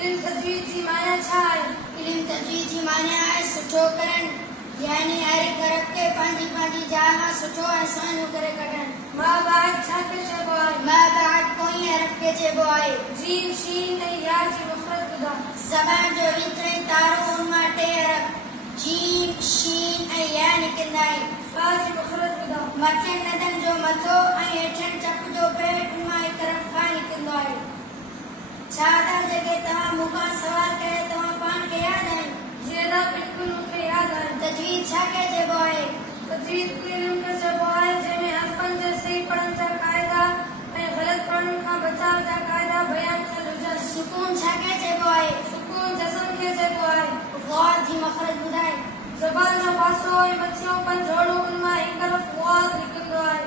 इल्म तजवीद जी माना छा आहे? इल्म तजवीद जी माना आहे सुठो करण, यानी हर एक हरफ के पंहिंजी पंहिंजी जाइ मां सुठो ऐं सुहिणो करे कढण। मां बाद छा खे चइबो आहे? मां बाद पोइ हरफ खे चइबो आहे। जीम शीन ऐं या जी मखरज ॿुधायो। ज़बान जो विच तारो उन मां टे हरफ जीम शीन ऐं या निकिरंदा आहिनि। फा जी मखरज ॿुधायो। मथे नदन जो मथो ऐं हेठनि चप जो पेट उन मां हिकु हरफ फा निकिरंदो आहे। छा त जेके तव्हां मूंखां सवाल कयो तव्हां पाण खे यादि आहिनि? जीअं बिल्कुलु मूंखे यादि आहे। तजवीद छा खे चइबो आहे? तजवीद इल्म खे चइबो आहे जंहिंमें हरफनि जे सही पढ़ण जा क़ाइदा ऐं ग़लति पढ़ण खां बचाव जा क़ाइदा बयान थियल हुजनि। सुकून छा खे चइबो आहे? सुकून जस्म खे चइबो आहे। ग़ौर जी मखरज ॿुधाए। ज़बान जो पासो ऐं मथियों पंजोड़ो उन मां हिकु हरफ ग़ौर निकिरंदो आहे।